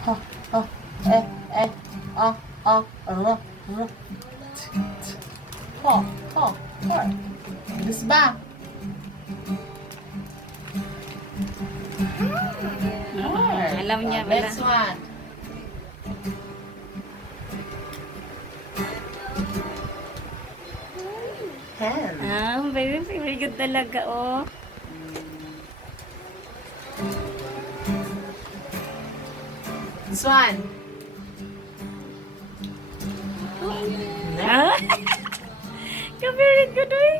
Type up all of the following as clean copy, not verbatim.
Ha, ha, ah, ah, ah. Ho, ho, ho. Bilis ba? Alam niya pala. Next one. Hen. Very good talaga, oh. This one. Ah? Very good, eh.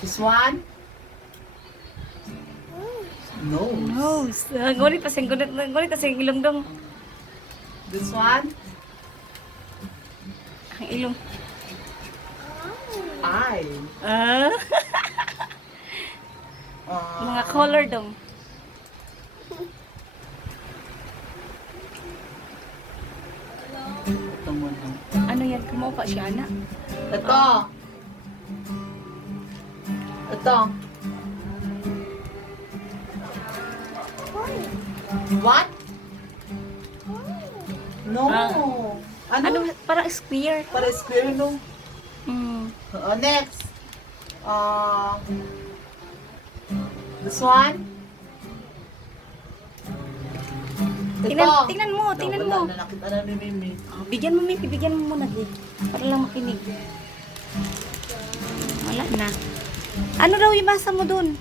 This one. Nose. Nose. Ngunit pasing ilong dong. This one. Ang ilong. Eye. Ah? Mga color dong. Ito muna. Ano yan? Kumaupa siya, anak. Ito. Ito. What? No. Ano? Ano? Parang square. Para square, no? Mm. Next. This one. Tingnan mo, tingnan mo. Wala na, nakita na ni Mimi. Bigyan mo, Mipi. Bigyan mo muna, Gig. Para lang makinig. Wala na. Ano daw ibasa mo dun?